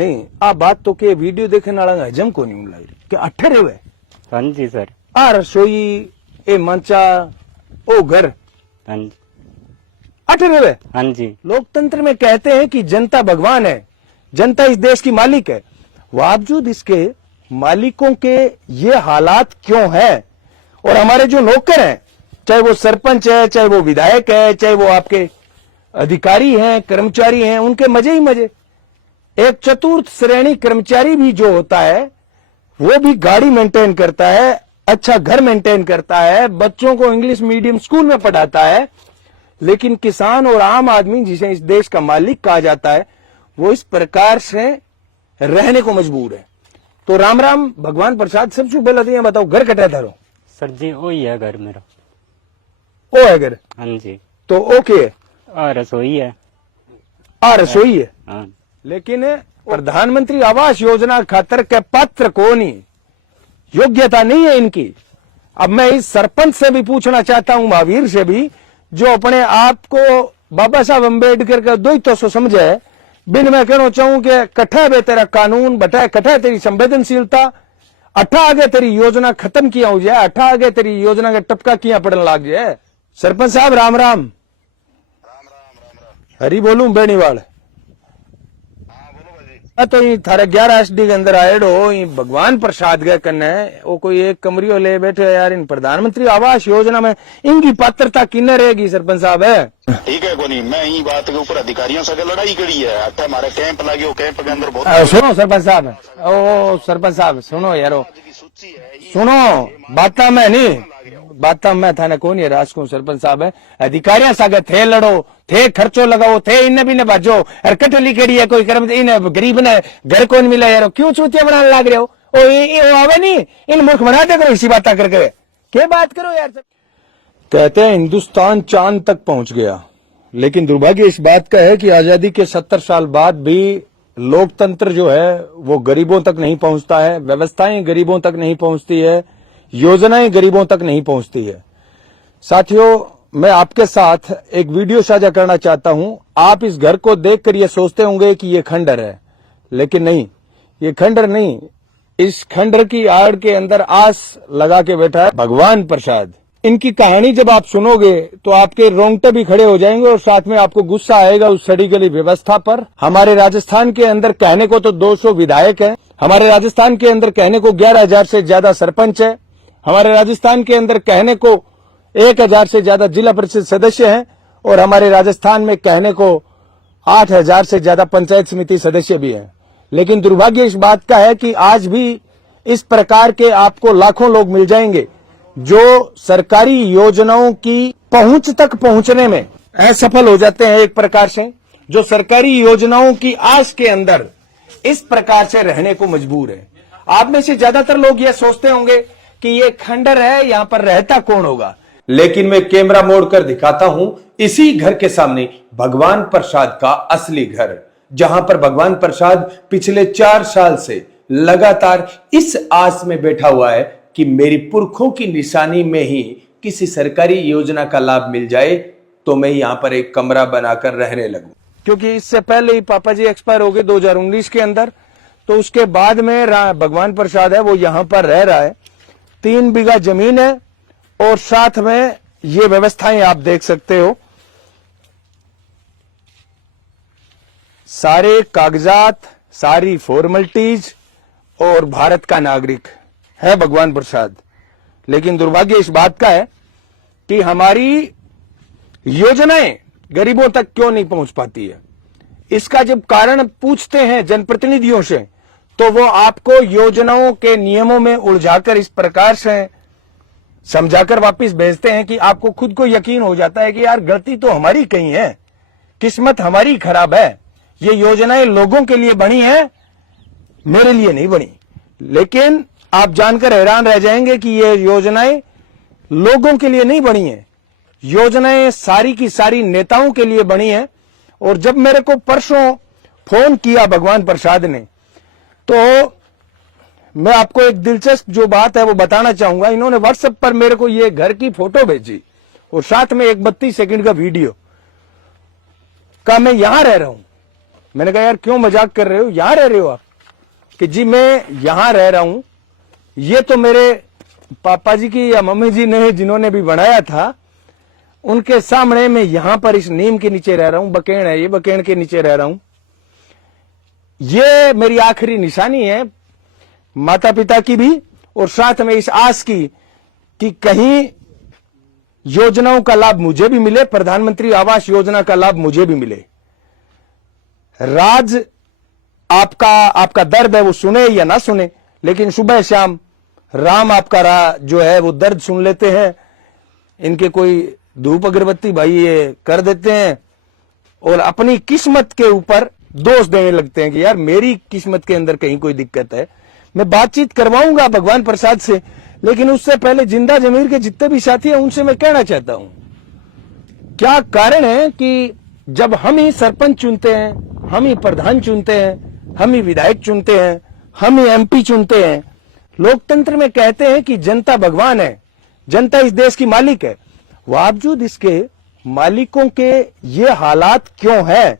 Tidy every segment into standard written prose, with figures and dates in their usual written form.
नहीं आ बात तो के वीडियो देखने वाला हजम को नहीं लग रही कि अठे रहे। हाँ जी सर। आ रसोई ए मंचा ओ घर हाँ जी। अठे रहे। हाँ जी। लोकतंत्र में कहते हैं कि जनता भगवान है, जनता इस देश की मालिक है। बावजूद इसके मालिकों के ये हालात क्यों है? और हमारे जो नौकर हैं, चाहे वो सरपंच है, चाहे वो विधायक है, चाहे वो आपके अधिकारी हैं, कर्मचारी हैं, उनके मजे ही मजे। एक चतुर्थ श्रेणी कर्मचारी भी जो होता है वो भी गाड़ी मेंटेन करता है, अच्छा घर मेंटेन करता है, बच्चों को इंग्लिश मीडियम स्कूल में पढ़ाता है, लेकिन किसान और आम आदमी जिसे इस देश का मालिक कहा जाता है वो इस प्रकार से रहने को मजबूर है। तो राम राम भगवान प्रसाद, सबसे पहले तो ये बताओ घर कटा धरो सर जी। ओ ही है घर मेरा। ओ है घर? हाँ जी। तो ओके रसोई है। आ रसोई है। हाँ। लेकिन प्रधानमंत्री आवास योजना खातर के पात्र को नहीं, योग्यता नहीं है इनकी। अब मैं इस सरपंच से भी पूछना चाहता हूं, महावीर से भी, जो अपने आप को बाबा साहब अम्बेडकर का द्वैत तो समझे, बिन मैं कहना चाहूं कि कठा बे तेरा कानून, बटा कठा तेरी संवेदनशीलता, अठा आगे तेरी योजना खत्म किया हो जाए, अठा आगे तेरी योजना का टपका किया पड़ने लग जाए। सरपंच साहब राम राम। हरी बोलूं बेनीवाल। तो ये थारे 11 एसडी के अंदर आए हो, ये भगवान प्रसाद गए कन्ने वो कोई एक कमरियो ले बैठे यार। इन प्रधानमंत्री आवास योजना में इनकी पात्रता किन्ने रहेगी सरपंच साहब? है ठीक है कोनी, मैं यही बात के ऊपर अधिकारियों से लड़ाई करी है। अच्छा हमारे कैंप लगे, कैंप के अंदर बहुत सुनो सरपंच साहब, ओ सरपंच साहब सुनो यारो, सुनो बात में नहीं, बात में थाने कौन है राजको सरपंच साहब है। अधिकारियों सागे थे लड़ो, थे खर्चो लगाओ, थे इन्हें भी ने बाजो और कटली केड़ी है कोई कर्म इन्हें गरीब ने घर कौन मिला यार, क्यों चूतिया बनाने लग रहे हो? ओ आवे नहीं इन मूर्ख बना दे करो इसी बात करके, क्या बात करो यार। कहते हैं हिंदुस्तान चांद तक पहुंच गया, लेकिन दुर्भाग्य इस बात का है कि आजादी के 70 साल बाद भी लोकतंत्र जो है वो गरीबों तक नहीं पहुंचता है, व्यवस्थाएं गरीबों तक नहीं पहुंचती है, योजनाएं गरीबों तक नहीं पहुंचती है। साथियों, मैं आपके साथ एक वीडियो साझा करना चाहता हूं। आप इस घर को देखकर ये सोचते होंगे कि ये खंडर है, लेकिन नहीं, ये खंडर नहीं। इस खंडर की आड़ के अंदर आस लगा के बैठा है भगवान प्रसाद। इनकी कहानी जब आप सुनोगे तो आपके रोंगटे भी खड़े हो जाएंगे और साथ में आपको गुस्सा आएगा उस सड़ी गली व्यवस्था पर। हमारे राजस्थान के अंदर कहने को तो 200 विधायक है, हमारे राजस्थान के अंदर कहने को 11,000 से ज्यादा सरपंच है, हमारे राजस्थान के अंदर कहने को 1,000 से ज्यादा जिला परिषद सदस्य हैं, और हमारे राजस्थान में कहने को 8,000 से ज्यादा पंचायत समिति सदस्य भी हैं। लेकिन दुर्भाग्य इस बात का है कि आज भी इस प्रकार के आपको लाखों लोग मिल जाएंगे जो सरकारी योजनाओं की पहुंच तक पहुंचने में असफल हो जाते हैं। एक प्रकार से जो सरकारी योजनाओं की आस के अंदर इस प्रकार से रहने को मजबूर है। आप में से ज्यादातर लोग ये सोचते होंगे कि ये खंडर है, यहां पर रहता कौन होगा, लेकिन मैं कैमरा मोड़कर दिखाता हूं इसी घर के सामने भगवान प्रसाद का असली घर, जहां पर भगवान प्रसाद पिछले 4 साल से लगातार इस आस में बैठा हुआ है कि मेरी पुरखों की निशानी में ही किसी सरकारी योजना का लाभ मिल जाए तो मैं यहां पर एक कमरा बनाकर रहने लगूं। क्योंकि इससे पहले ही पापा जी एक्सपायर हो गए 2019 के अंदर, तो उसके बाद में भगवान प्रसाद है वो यहां पर रह रहा है। 3 बीघा जमीन है और साथ में ये व्यवस्थाएं आप देख सकते हो, सारे कागजात, सारी फॉर्मेलिटीज, और भारत का नागरिक है भगवान प्रसाद। लेकिन दुर्भाग्य इस बात का है कि हमारी योजनाएं गरीबों तक क्यों नहीं पहुंच पाती है। इसका जब कारण पूछते हैं जनप्रतिनिधियों से तो वो आपको योजनाओं के नियमों में उलझाकर इस प्रकार से समझाकर वापस भेजते हैं कि आपको खुद को यकीन हो जाता है कि यार गलती तो हमारी कहीं है, किस्मत हमारी खराब है, ये योजनाएं लोगों के लिए बनी है, मेरे लिए नहीं बनी। लेकिन आप जानकर हैरान रह जाएंगे कि ये योजनाएं लोगों के लिए नहीं बनी है, योजनाएं सारी की सारी नेताओं के लिए बनी है। और जब मेरे को परसों फोन किया भगवान प्रसाद ने, तो मैं आपको एक दिलचस्प जो बात है वो बताना चाहूंगा। इन्होंने व्हाट्सएप पर मेरे को ये घर की फोटो भेजी और साथ में एक 32 सेकंड का वीडियो का, मैं यहां रह रहा हूं मैंने कहा यार क्यों मजाक कर रहे हो, यहां रह रहे हो आप? कि जी मैं यहां रह रहा हूं, ये तो मेरे पापा जी की या मम्मी जी ने जिन्होंने भी बनाया था उनके सामने मैं यहां पर इस नीम के नीचे रह रहा हूं, बकेण है ये, बकेण के नीचे रह रहा हूं। ये मेरी आखिरी निशानी है माता पिता की भी, और साथ में इस आस की कि कहीं योजनाओं का लाभ मुझे भी मिले, प्रधानमंत्री आवास योजना का लाभ मुझे भी मिले। राज आपका दर्द है वो सुने या ना सुने, लेकिन सुबह शाम राम आपका जो है वो दर्द सुन लेते हैं। इनके कोई धूप अगरबत्ती भाई ये कर देते हैं और अपनी किस्मत के ऊपर दोष देने लगते हैं कि यार मेरी किस्मत के अंदर कहीं कोई दिक्कत है। मैं बातचीत करवाऊंगा भगवान प्रसाद से, लेकिन उससे पहले जिंदा जमीर के जितने भी साथी हैं उनसे मैं कहना चाहता हूं, क्या कारण है कि जब हम ही सरपंच चुनते हैं, हम ही प्रधान चुनते हैं, हम ही विधायक चुनते हैं, हम ही एमपी चुनते हैं, लोकतंत्र में कहते हैं कि जनता भगवान है, जनता इस देश की मालिक है, बावजूद इसके मालिकों के ये हालात क्यों है?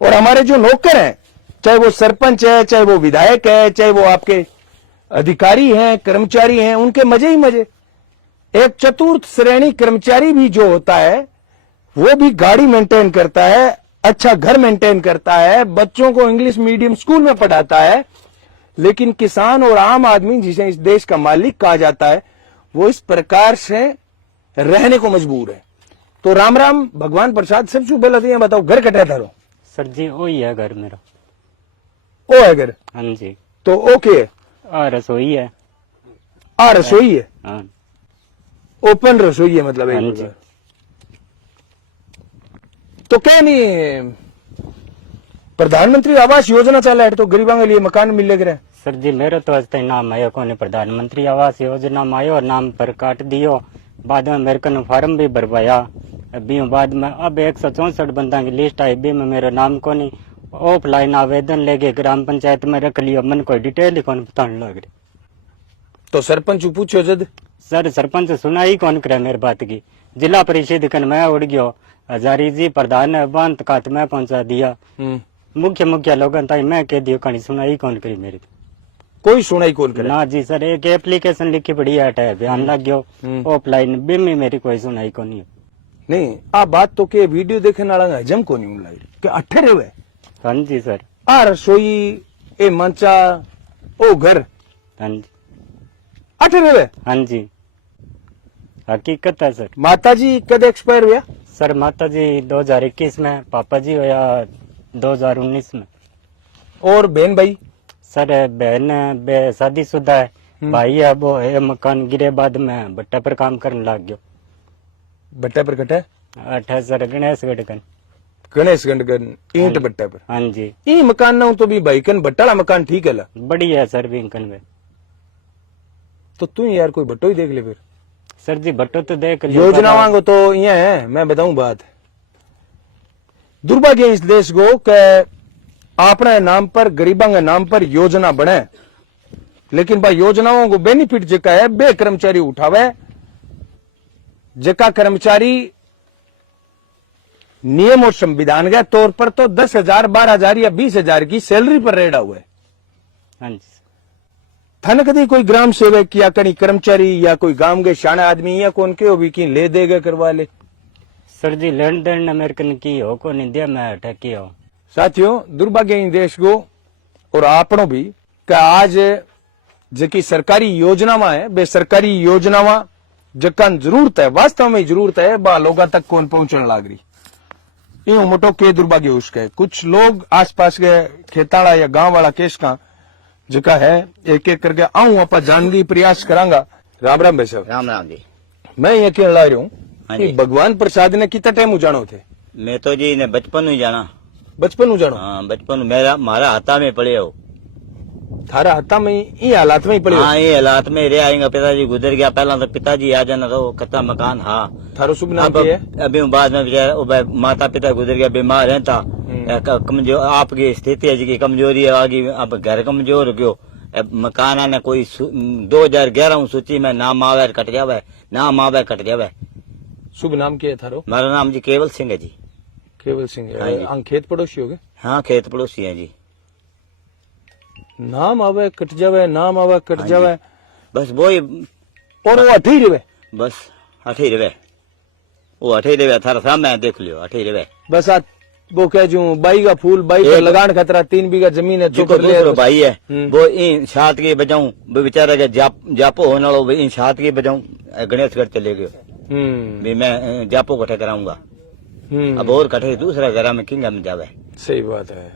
और हमारे जो नौकर हैं, चाहे वो सरपंच है, चाहे वो विधायक है, चाहे वो आपके अधिकारी हैं, कर्मचारी हैं, उनके मजे ही मजे। एक चतुर्थ श्रेणी कर्मचारी भी जो होता है वो भी गाड़ी मेंटेन करता है, अच्छा घर मेंटेन करता है, बच्चों को इंग्लिश मीडियम स्कूल में पढ़ाता है, लेकिन किसान और आम आदमी जिसे इस देश का मालिक कहा जाता है वो इस प्रकार से रहने को मजबूर है। तो राम राम भगवान प्रसाद, सबसे पहले ये बताओ घर कटा थारो? सर जी वही है घर मेरा। ओ है घर? हाँ जी। तो ओके, रसोई है। रसोई है? हाँ। ओपन रसोई है मतलब? हाँ जी। तो क्या नहीं प्रधानमंत्री आवास योजना चला है तो गरीबों के लिए मकान मिल रहा है? सर जी मेरा तो आज तक नाम आयो कौन प्रधानमंत्री आवास योजना में आयो, नाम पर काट दियो, बाद में मेरे को फॉर्म भी भरवाया, अभी बाद में अब 164 बंदा की लिस्ट आई, भी में मेरा नाम को नहीं, ऑफलाइन आवेदन लेके ग्राम पंचायत में रख लियो, मन कोई डिटेल ही कौन बताने लग रही। तो सरपंच पूछो जद? सर सरपंच सुना ही कौन करे मेरी बात की, जिला परिषद कन मैं उड़ गयो, हजारी जी प्रधान बंत कात में पहुंचा दिया, मुख्य लोगों तक मैं कह दियो, कहीं सुनाई कौन करी मेरी, कोई सुनाई कौन करे? ना जी सर, एक एप्लीकेशन लिखी पड़ी है, बयान लग गयो ऑफलाइन, भी में मेरी कोई सुनाई को नहीं। नहीं आ बात तो के वीडियो देखने वाला हजम को नहीं लग रही कि अठे रहे। हाँ जी सर। आ रसोई ए मंचा ओ घर? हाँ जी। अठे रहे? हाँ जी हकीकत है सर। माता जी कद एक्सपायर हुआ? सर माता जी 2021 में, पापा जी होया 2019 में। और बहन भाई? सर बहन शादीशुदा है, भाई है वो है मकान गिरे बाद में भट्टा पर काम करने लग गयो। भट्टा पर कटा? 8 सर गणेश गढ़ गणेश गंडगन ईंट भट्टा पर? हाँ जी। ई मकान ना हो तो भी भाई कन भट्टाला मकान ठीक है ला? बढ़िया है सर विंकन में। तो तू यार कोई भट्टो ही देख ले फिर। सर जी भट्टो तो देख लियो, योजना मांगो तो ये है, मैं बताऊं बात, दुर्भाग्य इस देश को के अपने नाम पर गरीबों के नाम पर योजना बने, लेकिन भाई योजनाओं को बेनिफिट जेका है बे कर्मचारी उठावे, जेका कर्मचारी नियम और संविधान के तौर पर तो 10,000 12,000 या 20,000 की सैलरी पर रेडा हुआ है। हाँ जी। थाने कभी कोई ग्राम सेवक या कहीं कर्मचारी या कोई गांव के शाना आदमी या कौन के भी की ले देगा करवा ले? सर जी लेन देन अमेरिकन की हो को नहीं दिया, मैं ठकी हो। साथियों दुर्भाग्य इन देश को और आपनों भी का आज जकी सरकारी योजना है बे सरकारी योजना जका जरूरत है, वास्तव में जरूरत है, बा लोगों तक कौन पहुंचने लग रही। यूं मोटो के दुर्भाग्य उसका कुछ लोग आसपास के खेताड़ा या गांव वाला केस का जका है एक एक करके आऊं आप जानने प्रयास करांगा। राम राम भाई साहब। राम राम जी। मैं ये कहने ला रहा हूँ हाँ कि जी। भगवान प्रसाद ने कितना टाइम जानो थे? मैं तो जी ने बचपन में जाना। बचपन में जानो? हाँ बचपन में मेरा मारा हाथा में पड़े हो। थारा हत्ता में ये हालात में ही पड़े हो? हाँ ये हालात में रह आएंगे, पिताजी गुजर गया, पहला तो पिताजी आ जाना तो कच्चा मकान। हाँ थारो शुभ नाम अब क्या है? अभी बाद में बेचारा माता पिता गुजर गया, बीमार है था, कमजोर आपकी स्थिति है जी कमजोरी है आगे, अब घर कमजोर हो गयो, मकान आने कोई 2011 सूची में नाम आवे कट जावे, नाम आवे कट जावे। शुभ नाम क्या है थारो? मारा नाम जी केवल सिंह है जी। केवल सिंह हाँ जी। अंग खेत पड़ोसी हो गए। हाँ खेत पड़ोसी हैं जी। नाम आवे कट जावे, नाम आवे कट हाँ जावे, बस वो ही और वो अठी रहे। बस अठे रवे, वो अठे रवे थारा सामने देख लियो अठे रवे। बस आ वो कह जू बाई का फूल बाई का एक- लगान खतरा 3 बीघा जमीन है तो जिको कर ले। दूसरो भाई है हम्म। वो इन छात के बजाऊं वो बेचारा के जापो होने वालो इन छात के बजाऊं गणेशगढ़ चले गयो भी मैं जापो कटे कराऊंगा। अब और कटे दूसरा घर में किंगा में जावे। सही बात है।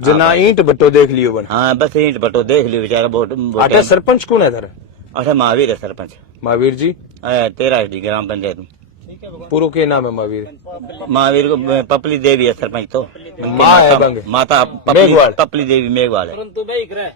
जना ईंट भट्टो देख लियो बन। हाँ बस ईंट भट्टो देख लियो बेचारा आटे सरपंच कौन है थारा? अठे महावीर है सरपंच। महावीर जी 13 ग्राम पंचायत में। पूरो के नाम है महावीर? महावीर को पपली देवी है सरपंच तो माँ है बंगे। माता मेघवाल। पपली देवी मेघवाल है। परंतु भाई करे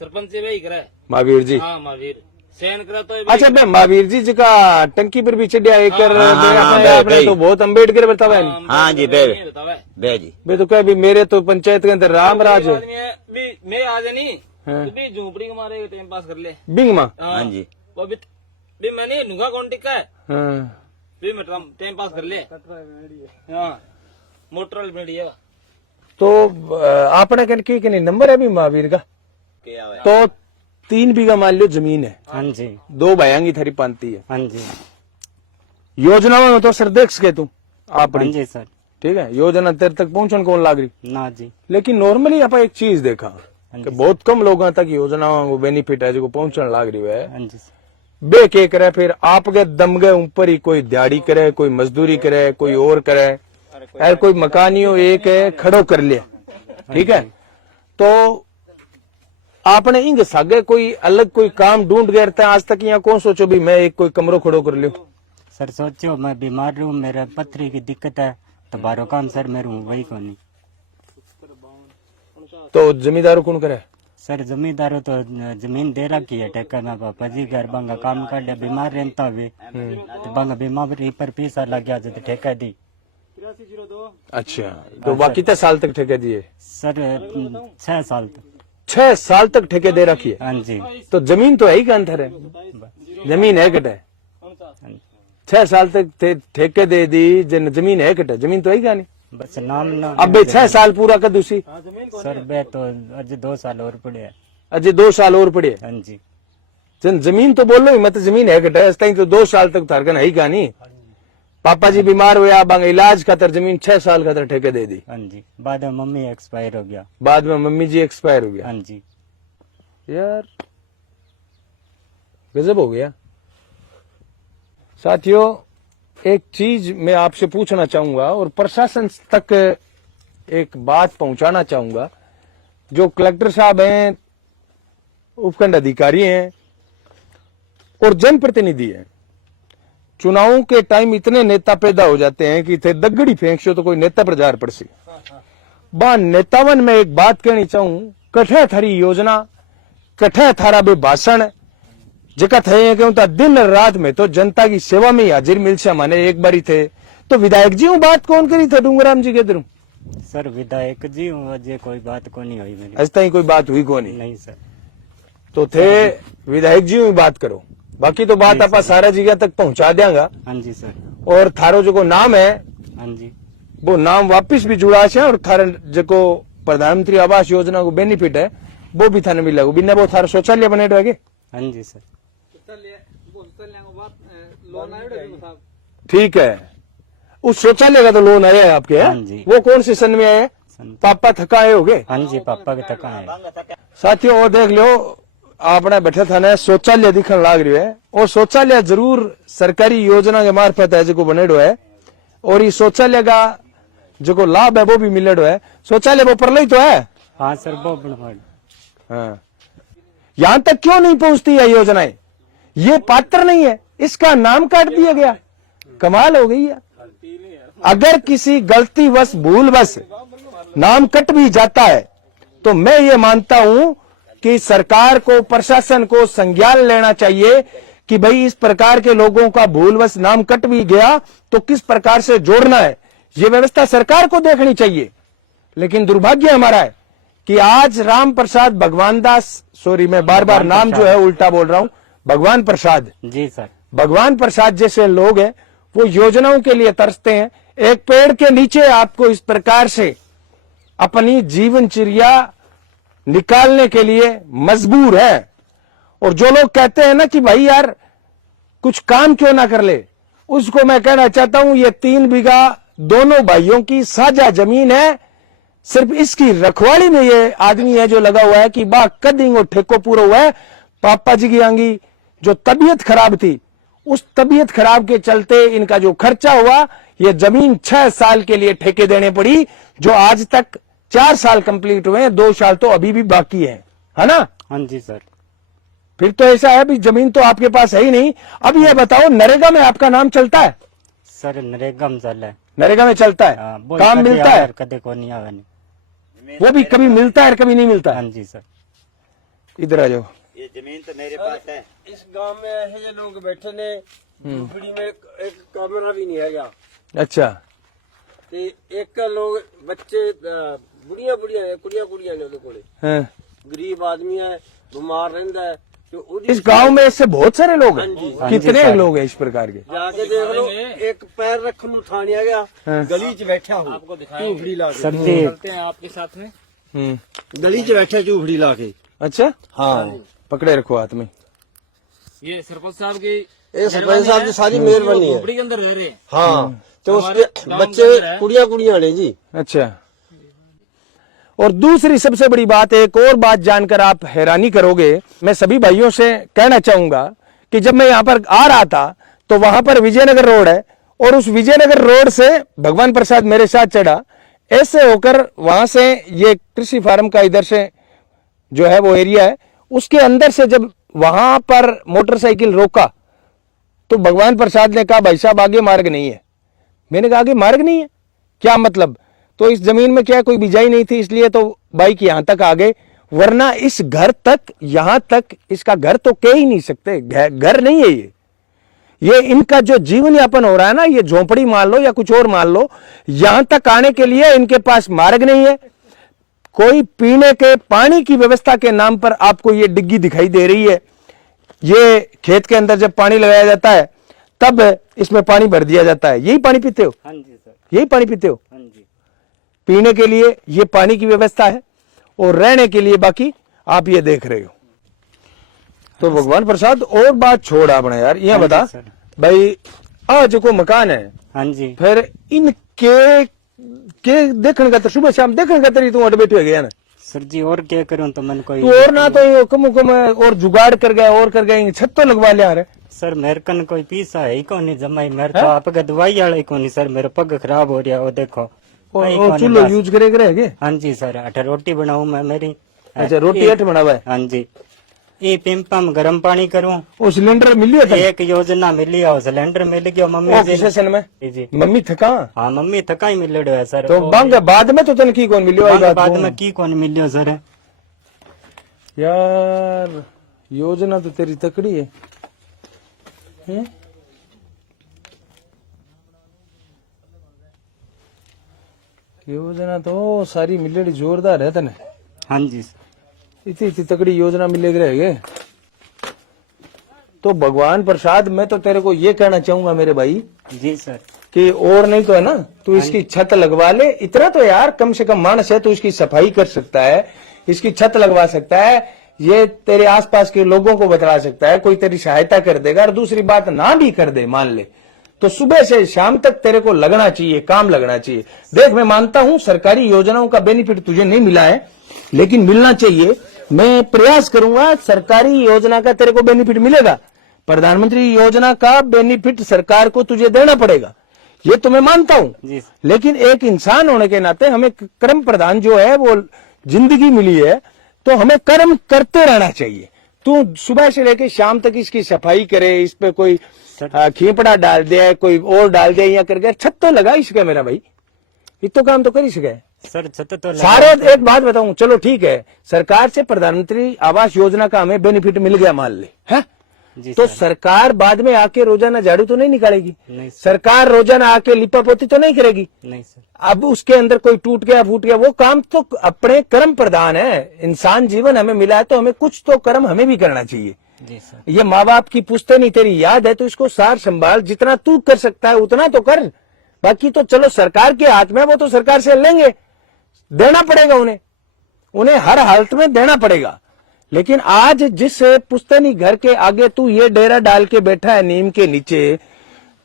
सरपंच से भाई करे। महावीर जी हाँ महावीर सैन करा तो अच्छा मैं महावीर जी का टंकी पर भी चढ़िया एक कर हाँ, हाँ, हाँ, आपने भाई। तो बहुत अम्बेडकर बतावा नहीं। हाँ जी बे जी मैं तो कह भी मेरे तो पंचायत के अंदर राम राज है। मैं आज नहीं हाँ। तो भी झोपड़ी के मारे टाइम पास कर ले। बिंग माँ। हाँ जी वो भी मैंने नुगा कौन टिका है हाँ। भी मैं टाइम पास कर ले। हाँ मोटर वाली बेड़ी है। तो आपने कन की नहीं नंबर है भी महावीर का? तो 3 बीघा मान लो जमीन है, हाँ जी 2 भयांगी थारी पांती है। हाँ जी योजनाओं में तो सर देख सके तू हाँ आपनी, जी सर। ठीक है, योजना तेरे तक पहुंचन कौन लाग रही। ना जी लेकिन नॉर्मली आप एक चीज देखा कि बहुत कम लोगों तक योजनाओं को बेनिफिट है जो पहुंचने लाग रही है। हाँ जी सर। बे के करे फिर आपके दम गए ऊपर ही कोई दिहाड़ी करे, कोई मजदूरी करे, कोई और करे, यार कोई मकानियों एक है खड़ो कर लिया, ठीक है। तो आपने इंग सागे कोई अलग कोई काम ढूंढ गए रहते हैं आज तक, यहाँ कौन सोचो भी मैं एक कोई कमरो खड़ो कर लियो? सर सोचो मैं बीमार हूँ, मेरे पथरी की दिक्कत है तो बारो काम सर मेरे हूँ वही को नहीं। तो जमींदारों कौन करे? सर जमींदारों तो जमीन दे रखी है ठेका में, पापा जी घर बंगा काम कर लिया, बीमार रहता हुए तो बंगा बीमारी पर पैसा लग गया तो ठेका दी। अच्छा तो बाकी कितने साल तक ठेके दिए? सर 6 साल तक। 6 साल तक ठेके दे रखी है। हाँ जी तो जमीन तो है ही का अंतर है, जमीन है कटे। 6 साल तक ठेके दे दी, जमीन है कटे, जमीन तो है ही का नहीं। बस नाम ना अब बे 6 साल पूरा कर दूसरी सर बे तो अज 2 साल और पड़े है। अजय 2 साल और पड़े। हाँ जी जमीन तो बोलो ही मत, जमीन है कटे इस तो 2 साल तक तारकन है ही का नहीं। पापा जी बीमार हुआ बंग इलाज खातर जमीन 6 साल खातर ठेके दे दी। हाँ जी बाद में मम्मी एक्सपायर हो गया। बाद में मम्मी जी एक्सपायर हो गया। हाँ जी यार गजब हो गया। साथियों एक चीज मैं आपसे पूछना चाहूंगा और प्रशासन तक एक बात पहुंचाना चाहूंगा। जो कलेक्टर साहब हैं, उपखंड अधिकारी हैं और जनप्रतिनिधि हैं, चुनावों के टाइम इतने नेता पैदा हो जाते हैं कि थे दगड़ी फेंकशो तो कोई नेता प्रचार पड़ सी। बा नेतावन में एक बात कहनी चाहूं, कठे थारी योजना, कठे थारा बे भाषण जका थे क्यों दिन रात में तो जनता की सेवा में ही हाजिर मिलसे माने एक बारी थे। तो विधायक जी हूँ बात कौन करी थे डूंगराम जी के इधर? सर विधायक जी हूँ, अजय कोई बात को नहीं हुई मेरी। आज तक कोई बात हुई को नहीं। नहीं सर। तो थे विधायक जी हूँ बात करो, बाकी तो बात आप सारा जगह तक पहुंचा देंगा। हाँ जी सर। और थारो जो नाम है हाँ जी वो नाम वापिस भी जुड़ा है और थारे जो प्रधानमंत्री आवास योजना को बेनिफिट है वो भी थाने मिलेगा। बिना वो थारा शौचालय बने रहेगे। हाँ जी सर। ठीक है, उस शौचालय का तो लोन आया है आपके? हाँ जी। वो कौन से सन में आया है? पापा थकाए हो गए? हाँ जी पापा के तक है। साथियों वो देख लो आपने बैठे थाने शौचालय दिखने लाग रही है और शौचालय जरूर सरकारी योजना के मार्फत है जो बनेडो है और ये शौचालय का जो लाभ है वो भी मिलेडो है। शौचालय वो पर तो है। हाँ सर वो बनवा। हाँ। यहां तक क्यों नहीं पहुंचती है योजनाएं? ये पात्र नहीं है, इसका नाम काट दिया गया। कमाल हो गई है। अगर किसी गलतीवश भूलवश नाम कट भी जाता है तो मैं ये मानता हूं कि सरकार को, प्रशासन को संज्ञान लेना चाहिए कि भाई इस प्रकार के लोगों का भूलवश नाम कट भी गया तो किस प्रकार से जोड़ना है, ये व्यवस्था सरकार को देखनी चाहिए। लेकिन दुर्भाग्य हमारा है कि आज राम प्रसाद भगवान दास, सॉरी मैं बार बार नाम जो है उल्टा बोल रहा हूं, भगवान प्रसाद जी सर। भगवान प्रसाद जैसे लोग हैं वो योजनाओं के लिए तरसते हैं। एक पेड़ के नीचे आपको इस प्रकार से अपनी जीवनचर्या निकालने के लिए मजबूर है। और जो लोग कहते हैं ना कि भाई यार कुछ काम क्यों ना कर ले, उसको मैं कहना चाहता हूं ये 3 बीघा दोनों भाइयों की साझा जमीन है। सिर्फ इसकी रखवाली में ये आदमी है जो लगा हुआ है कि बा कदिंग और ठेको पूरा हुआ है। पापा जी की आंगी जो तबीयत खराब थी, उस तबीयत खराब के चलते इनका जो खर्चा हुआ, ये जमीन 6 साल के लिए ठेके देने पड़ी, जो आज तक 4 साल कंप्लीट हुए हैं, 2 साल तो अभी भी बाकी है ना? हाँ जी सर। फिर तो ऐसा है भी जमीन तो आपके पास है ही नहीं। अब ये बताओ, नरेगा में आपका नाम चलता है? सर नरेगा में चल है। नरेगा में चलता है, काम मिलता है? कदे को नहीं आवे नहीं। वो भी कभी मिलता है और कभी नहीं मिलता है। हाँ जी सर। इधर आ जाओ। ये जमीन तो मेरे पास है। इस गांव में ऐसे लोग बैठे ने, झूपड़ी में एक कमरा भी नहीं है। अच्छा, ते एक लोग बच्चे बुढ़िया कुड़िया ने ਉਹਦੇ ਕੋਲੇ हाँ। गरीब आदमी है, बीमार रहता है। तो इस गांव में इससे बहुत सारे लोग हैं। हाँ कितने लोग हैं इस प्रकार के? जाके देख लो, एक पैर रखने ਨੂੰ ਥਾਂ ਨਹੀਂ ਆ ਗਿਆ, गली च बैठा हूँ आपको दिखाएंगे। झूपड़ी ला के। सर जी चलते हैं आपके साथ में। गली च बैठा झूपड़ी ला के। अच्छा, हाँ, पकड़े रखो हाथ में। ये सरपंच साहब की ये सरपंच साहब की सारी मेहरबानी है। झोपड़ी के अंदर रह रहे हैं। हाँ, तो हमारे उसके गांव बच्चे के अंदर है। कुड़िया ने जी। अच्छा, और दूसरी सबसे बड़ी बात, एक और बात जानकर आप हैरानी करोगे। मैं सभी भाइयों से कहना चाहूंगा कि जब मैं यहां पर आ रहा था तो वहां पर विजयनगर रोड है, और उस विजयनगर रोड से भगवान प्रसाद मेरे साथ चढ़ा, ऐसे होकर वहां से ये कृषि फार्म का इधर से जो है वो एरिया है, उसके अंदर से जब वहां पर मोटरसाइकिल रोका तो भगवान प्रसाद ने कहा भाई साहब आगे मार्ग नहीं है। मैंने कहा आगे मार्ग नहीं है, क्या मतलब? तो इस जमीन में क्या कोई बिजाई नहीं थी, इसलिए तो बाइक यहां तक आ गए, वरना इस घर तक, यहां तक इसका घर तो कह ही नहीं सकते, घर नहीं है ये इनका जो जीवन यापन हो रहा है ना, ये झोंपड़ी मान लो या कुछ और मान लो, यहां तक आने के लिए इनके पास मार्ग नहीं है। कोई पीने के पानी की व्यवस्था के नाम पर आपको ये डिग्गी दिखाई दे रही है। ये खेत के अंदर जब पानी लगाया जाता है तब इसमें पानी भर दिया जाता है, यही पानी पीते हो? हाँ जी सर। यही पानी पीते हो? हाँ जी। पीने के लिए ये पानी की व्यवस्था है, और रहने के लिए बाकी आप ये देख रहे हो। तो भगवान प्रसाद और बात छोड़ आपने यार, ये बता भाई, आज को मकान है, हाँ जी। फिर इनके के देखने का तो सुबह शाम देखने का तरी तू अट बैठे गया ना सर जी, और क्या करूं तो मन कोई तू, और ना तो ये कम और जुगाड़ कर गया और कर गया, छत तो लगवा लिया रे। सर मेरे कन कोई पीसा है ही कोनी जमाई, मेरे तो आपके दवाई वाला ही कोनी सर, मेरा पग खराब हो रहा है, वो देखो। और चूल्हो यूज करे रहेगे? हाँ जी सर, 8 रोटी बनाऊं मैं मेरी। अच्छा, रोटी 8 बनावा है? हाँ जी। ये पिंपा में गर्म पानी करूं। वो सिलेंडर मिली है? एक योजना मिली है, सिलेंडर मिल गया मम्मी जी। सेशन में जी मम्मी थका? हाँ मम्मी थका ही मिल है सर। तो बाद में तो तनखी कौन मिली? बाद में की कौन मिलियो सर? यार योजना तो तेरी तकड़ी है, योजना तो सारी मिलेगी जोरदार है तने। हाँ जी सर। इतनी तकड़ी योजना मिलेगी रहेगी। तो भगवान प्रसाद, मैं तो तेरे को ये कहना चाहूंगा मेरे भाई जी सर, कि और नहीं तो है ना, तू इसकी छत लगवा ले। इतना तो यार कम से कम मानस है, तू इसकी सफाई कर सकता है, इसकी छत लगवा सकता है, ये तेरे आसपास के लोगों को बता सकता है, कोई तेरी सहायता कर देगा। और दूसरी बात, ना भी कर दे मान ले, तो सुबह से शाम तक तेरे को लगना चाहिए, काम लगना चाहिए। देख, मैं मानता हूं सरकारी योजनाओं का बेनिफिट तुझे नहीं मिला है, लेकिन मिलना चाहिए। मैं प्रयास करूंगा, सरकारी योजना का तेरे को बेनिफिट मिलेगा, प्रधानमंत्री योजना का बेनिफिट सरकार को तुझे देना पड़ेगा, ये तो मैं मानता हूं। लेकिन एक इंसान होने के नाते हमें कर्म प्रधान जो है वो जिंदगी मिली है, तो हमें कर्म करते रहना चाहिए। तू सुबह से लेकर शाम तक इसकी सफाई करे, इस पे कोई खींपड़ा डाल दिया, कोई और डाल दिया, या करके छत तो लगा ही सके मेरा भाई, इतो काम तो कर ही सके सर। छत तो सारे। एक बात बताऊं, चलो ठीक है, सरकार से प्रधानमंत्री आवास योजना का हमें बेनिफिट मिल गया मान ले, है तो सरकार बाद में आके रोजाना झाड़ू तो नहीं निकालेगी, नहीं सरकार रोजाना आके लिपा पोती तो नहीं करेगी, नहीं सर। अब उसके अंदर कोई टूट गया फूट गया, वो काम तो अपने कर्म प्रधान है। इंसान जीवन हमें मिला है तो हमें कुछ तो कर्म हमें भी करना चाहिए। जी सर। ये माँ बाप की पुश्ते नहीं तेरी याद है, तो इसको सार संभाल, जितना तू कर सकता है उतना तो कर बाकी तो चलो सरकार के हाथ में, वो तो सरकार से लेंगे, देना पड़ेगा उन्हें हर हालत में देना पड़ेगा। लेकिन आज जिस पुश्तैनी घर के आगे तू ये डेरा डाल के बैठा है नीम के नीचे,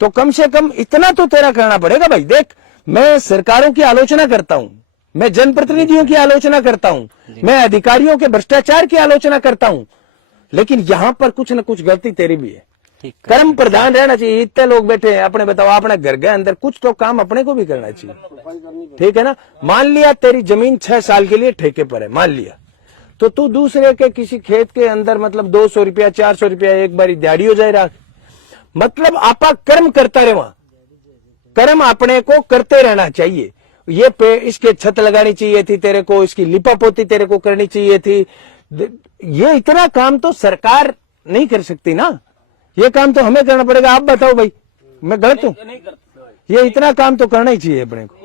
तो कम से कम इतना तो तेरा करना पड़ेगा भाई। देख, मैं सरकारों की आलोचना करता हूं, मैं जनप्रतिनिधियों की आलोचना करता हूं, मैं अधिकारियों के भ्रष्टाचार की आलोचना करता हूं, लेकिन यहां पर कुछ न कुछ गलती तेरी भी है। कर्म प्रधान रहना चाहिए। इतने लोग बैठे हैं, अपने बताओ, अपने घर के अंदर कुछ तो काम अपने को भी करना चाहिए, ठीक है ना। मान लिया तेरी जमीन 6 साल के लिए ठेके पर है, मान लिया, तो तू दूसरे के किसी खेत के अंदर मतलब 200 रुपया 400 रुपया एक बारी दिहाड़ी हो जाए राख, मतलब आपा कर्म करता रहे, वहां कर्म अपने को करते रहना चाहिए। ये पे इसके छत लगानी चाहिए थी तेरे को, इसकी लिपापोती तेरे को करनी चाहिए थी। ये इतना काम तो सरकार नहीं कर सकती ना, ये काम तो हमें करना पड़ेगा। आप बताओ भाई, मैं गलत हूं? ये इतना काम तो करना ही चाहिए अपने को।